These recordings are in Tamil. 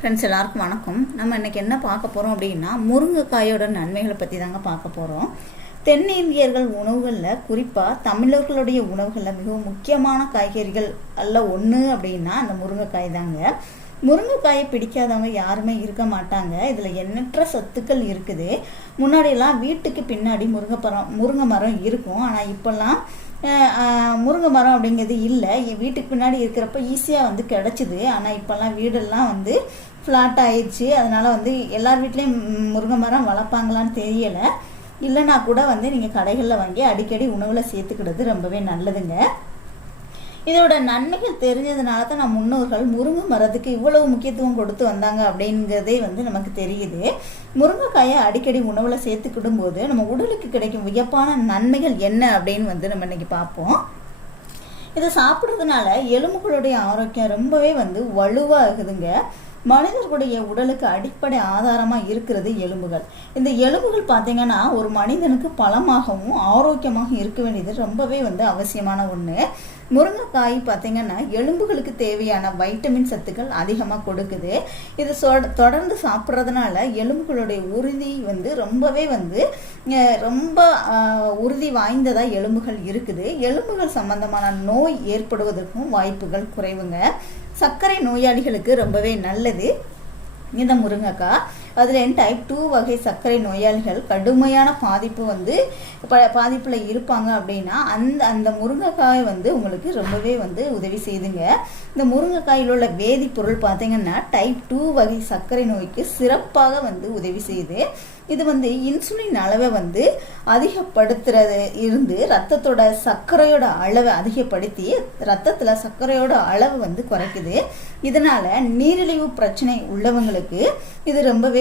ஃப்ரெண்ட்ஸ் எல்லாருக்கும் வணக்கம். நம்ம இன்றைக்கி என்ன பார்க்க போகிறோம் அப்படின்னா முருங்கைக்காயோட நன்மைகளை பற்றி தாங்க பார்க்க போகிறோம். தென்னிந்தியர்கள் உணவுகளில் குறிப்பாக தமிழர்களுடைய உணவுகளில் மிகவும் முக்கியமான காய்கறிகள் அல்ல ஒன்று அப்படின்னா அந்த முருங்கைக்காய் தாங்க. முருங்கைக்காயை பிடிக்காதவங்க யாருமே இருக்க மாட்டாங்க. இதில் எண்ணற்ற சத்துக்கள் இருக்குது. முன்னாடியெல்லாம் வீட்டுக்கு பின்னாடி முருங்கை மரம் இருக்கும். ஆனால் இப்போல்லாம் முருங்கை மரம் அப்படிங்கிறது இல்லை. வீட்டுக்கு பின்னாடி இருக்கிறப்ப ஈஸியாக கிடச்சிது. ஆனால் இப்போல்லாம் வீடெல்லாம் ஃப்ளாட் ஆயிடுச்சு. அதனால் எல்லார் வீட்லேயும் முருங்கை மரம் வளர்ப்பாங்களான்னு தெரியலை. இல்லைனா கூட நீங்கள் கடைகளில் வாங்கி அடிக்கடி உணவில் சேர்த்துக்கிறது ரொம்பவே நல்லதுங்க. இதோட நன்மைகள் தெரிஞ்சதுனால தான் நம்ம முன்னோர்கள் முருங்கை மரத்துக்கு இவ்வளவு முக்கியத்துவம் கொடுத்து வந்தாங்க அப்படிங்கிறதே நமக்கு தெரியுது. முருங்கைக்காயை அடிக்கடி உணவில் சேர்த்துக்கிடும் போது நம்ம உடலுக்கு கிடைக்கும் வியப்பான நன்மைகள் என்ன அப்படின்னு நம்ம இன்னைக்கு பார்ப்போம். இதை சாப்பிட்றதுனால எலும்புகளுடைய ஆரோக்கியம் ரொம்பவே வலுவாகுதுங்க. மனிதர்களுடைய உடலுக்கு அடிப்படை ஆதாரமாக இருக்கிறது எலும்புகள். இந்த எலும்புகள் பார்த்தீங்கன்னா ஒரு மனிதனுக்கு பலமாகவும் ஆரோக்கியமாக இருக்க வேண்டியது ரொம்பவே அவசியமான ஒன்று. முருங்கைக்காய் பார்த்தீங்கன்னா எலும்புகளுக்கு தேவையான வைட்டமின் சத்துக்கள் அதிகமாக கொடுக்குது. இது தொடர்ந்து சாப்பிட்றதுனால எலும்புகளுடைய உறுதி ரொம்பவே ரொம்ப உறுதி வாய்ந்ததாக எலும்புகள் இருக்குது. எலும்புகள் சம்பந்தமான நோய் ஏற்படுவதற்கும் வாய்ப்புகள் குறைவுங்க. சர்க்கரை நோயாளிகளுக்கு ரொம்பவே நல்லது இந்த முருங்கைக்காய். அதில் டைப் 2 வகை சர்க்கரை நோயாளிகள் கடுமையான பாதிப்பில் இருப்பாங்க அப்படின்னா அந்த முருங்கைக்காய் உங்களுக்கு ரொம்பவே உதவி செய்துங்க. இந்த முருங்கைக்காயில் உள்ள வேதிப்பொருள் பார்த்தீங்கன்னா டைப் 2 வகை சர்க்கரை நோய்க்கு சிறப்பாக உதவி செய்யுது. இது இன்சுலின் அளவை அதிகப்படுத்துறது இருந்து ரத்தத்தோட சர்க்கரையோட அளவை அதிகப்படுத்தி ரத்தத்தில் சர்க்கரையோட அளவு குறைக்குது. இதனால நீரிழிவு பிரச்சனை உள்ளவங்களுக்கு இது ரொம்பவே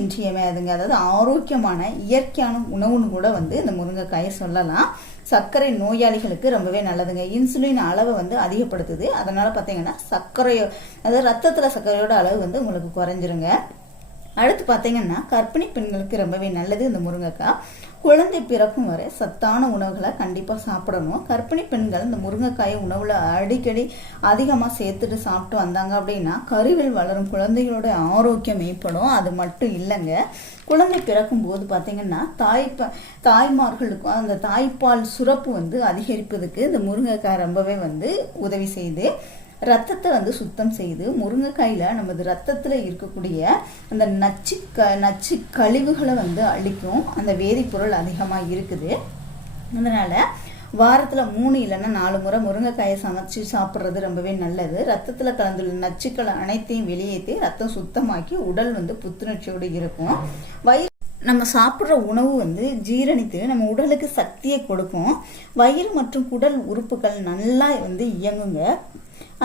இன்றியமையாதுங்க. அதாவது ஆரோக்கியமான இயற்கையான உணவுன்னு கூட இந்த முருங்கைக்காயை சொல்லலாம். சர்க்கரை நோயாளிகளுக்கு ரொம்பவே நல்லதுங்க. இன்சுலின் அளவை அதிகப்படுத்துது. அதனால பார்த்தீங்கன்னா அதாவது ரத்தத்தில் சர்க்கரையோட அளவு உங்களுக்கு குறைஞ்சிருங்க. அடுத்து பார்த்தீங்கன்னா கர்ப்பிணி பெண்களுக்கு ரொம்பவே நல்லது இந்த முருங்கைக்காய். குழந்தை பிறக்கும் வரை சத்தான உணவுகளை கண்டிப்பாக சாப்பிடணும். கர்ப்பிணி பெண்கள் இந்த முருங்கைக்காயை உணவில் அடிக்கடி அதிகமாக சேர்த்துட்டு சாப்பிட்டு வந்தாங்க அப்படின்னா கருவில் வளரும் குழந்தைகளோட ஆரோக்கியம் மேம்படும். அது மட்டும் இல்லைங்க, குழந்தை பிறக்கும் போது பார்த்தீங்கன்னா தாய்மார்களுக்கும் அந்த தாய்ப்பால் சுரப்பு அதிகரிப்பதுக்கு இந்த முருங்கைக்காய் ரொம்பவே உதவி செய்யுது. ரத்தத்தை சுத்தம் செய்து முருங்கைக்காயில் நமது ரத்தத்தில் இருக்கக்கூடிய அந்த நச்சு கழிவுகளை அழிக்கும். அந்த வேதிப்பொருள் அதிகமாக இருக்குது. அதனால் வாரத்தில் 3 இல்லைன்னா 4 முறை முருங்கைக்காயை சமைச்சு சாப்பிட்றது ரொம்பவே நல்லது. ரத்தத்தில் கலந்துள்ள நச்சுக்களை அனைத்தையும் வெளியேற்றி ரத்தம் சுத்தமாக்கி உடல் புத்துணர்ச்சியோடு இருக்கும். நம்ம சாப்பிட்ற உணவு ஜீரணித்து நம்ம உடலுக்கு சக்தியை கொடுக்கும். வயிறு மற்றும் குடல் உறுப்புகள் நல்லா இயங்குங்க.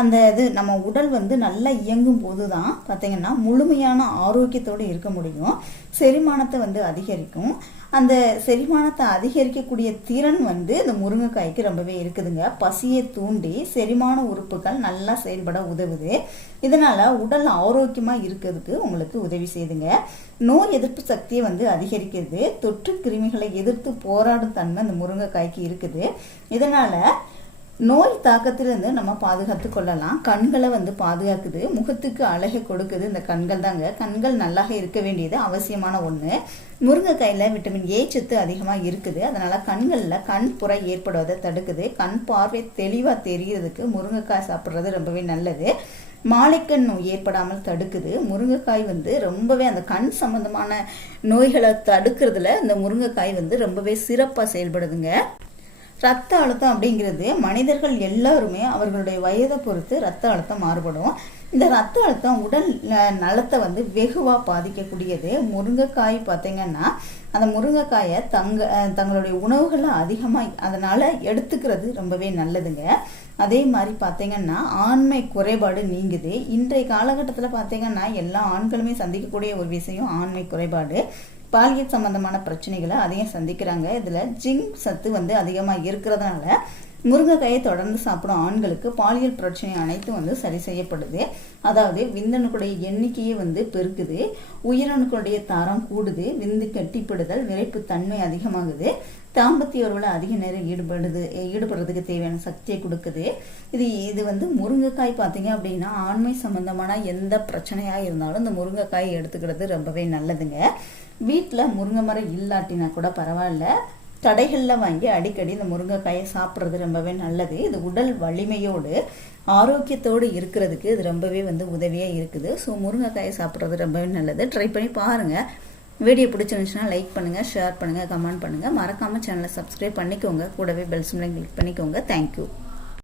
அந்த நம்ம உடல் நல்லா இயங்கும் போது தான் பார்த்தீங்கன்னா முழுமையான ஆரோக்கியத்தோடு இருக்க முடியும். செரிமானத்தை அதிகரிக்கும். அந்த செரிமானத்தை அதிகரிக்கக்கூடிய திறன் இந்த முருங்கைக்காய்க்கு ரொம்பவே இருக்குதுங்க. பசியை தூண்டி செரிமான உறுப்புகள் நல்லா செயல்பட உதவுது. இதனால உடல் ஆரோக்கியமாக இருக்கிறதுக்கு உங்களுக்கு உதவி செய்யுதுங்க. நோய் எதிர்ப்பு சக்தியை அதிகரிக்கிறது. தொற்று கிருமிகளை எதிர்த்து போராடும் தன்மை இந்த முருங்கைக்காய்க்கு இருக்குது. இதனால நோய் தாக்கத்திலிருந்து நம்ம பாதுகாத்து கொள்ளலாம். கண்களை பாதுகாக்குது. முகத்துக்கு அழகை கொடுக்குது இந்த கண்கள் தாங்க. கண்கள் நல்லாக இருக்க வேண்டியது அவசியமான ஒன்று. முருங்கைக்காயில் விட்டமின் ஏ சத்து அதிகமாக இருக்குது. அதனால கண்களில் கண் புரை ஏற்படுவதை தடுக்குது. கண் பார்வை தெளிவாக தெரியறதுக்கு முருங்கைக்காய் சாப்பிட்றது ரொம்பவே நல்லது. மாலைக்கண் நோய் ஏற்படாமல் தடுக்குது. முருங்கைக்காய் ரொம்பவே அந்த கண் சம்பந்தமான நோய்களை தடுக்கிறதுல இந்த முருங்கைக்காய் ரொம்பவே சிறப்பாக செயல்படுதுங்க. ரத்த அழுத்தம் அப்படிங்கிறது மனிதர்கள் எல்லாருமே அவர்களுடைய வயதை பொறுத்து ரத்த அழுத்தம் மாறுபடும். இந்த ரத்த அழுத்தம் உடல் நலத்தை வெகுவாக பாதிக்கக்கூடியது. முருங்கைக்காய் பார்த்தீங்கன்னா அந்த முருங்கைக்காயை தங்களுடைய உணவுகளை அதிகமாக அதனால் எடுத்துக்கிறது ரொம்பவே நல்லதுங்க. அதே மாதிரி பார்த்தீங்கன்னா ஆண்மை குறைபாடு நீங்குது. இன்றைய காலகட்டத்தில் பார்த்தீங்கன்னா எல்லா ஆண்களுமே சந்திக்கக்கூடிய ஒரு விஷயம் ஆண்மை குறைபாடு. பாலியல் சம்பந்தமான பிரச்சனைகளை அதிகம் சந்திக்கிறாங்க. இதில் ஜிங்க் சத்து அதிகமாக இருக்கிறதுனால முருங்கைக்காயை தொடர்ந்து சாப்பிடும் ஆண்களுக்கு பாலியல் பிரச்சனை அனைத்தும் வந்து சரி செய்யப்படுது. அதாவது விந்தணுக்களுடைய எண்ணிக்கையே வந்து பெருக்குது, உயிரணுக்களுடைய தரம் கூடுது, விந்து கட்டிப்படுதல், விரைப்பு தன்மை அதிகமாகுது, தாம்பத்திய உறவுல அதிக நேரம் ஈடுபடுறதுக்கு தேவையான சக்தியை கொடுக்குது. இது வந்து முருங்கைக்காய் பார்த்தீங்க அப்படின்னா ஆண்மை சம்பந்தமான எந்த பிரச்சனையா இருந்தாலும் இந்த முருங்கைக்காயை எடுத்துக்கிறது ரொம்பவே நல்லதுங்க. வீட்டில் முருங்கை மரம் இல்லாட்டினா கூட பரவாயில்ல, கடைகளில் வாங்கி அடிக்கடி இந்த முருங்கைக்காயை சாப்பிட்றது ரொம்பவே நல்லது. இது உடல் வலிமையோடு ஆரோக்கியத்தோடு இருக்கிறதுக்கு இது ரொம்பவே வந்து உதவியாக இருக்குது. ஸோ முருங்கைக்காயை சாப்பிட்றது ரொம்பவே நல்லது. ட்ரை பண்ணி பாருங்கள். வீடியோ பிடிச்சிருந்துச்சுன்னா லைக் பண்ணுங்கள், ஷேர் பண்ணுங்கள், கமெண்ட் பண்ணுங்கள். மறக்காமல் சேனலை சப்ஸ்கிரைப் பண்ணிக்கோங்க. கூடவே பெல் சிம்லையும் கிளிக் பண்ணிக்கோங்க. தேங்க்யூ.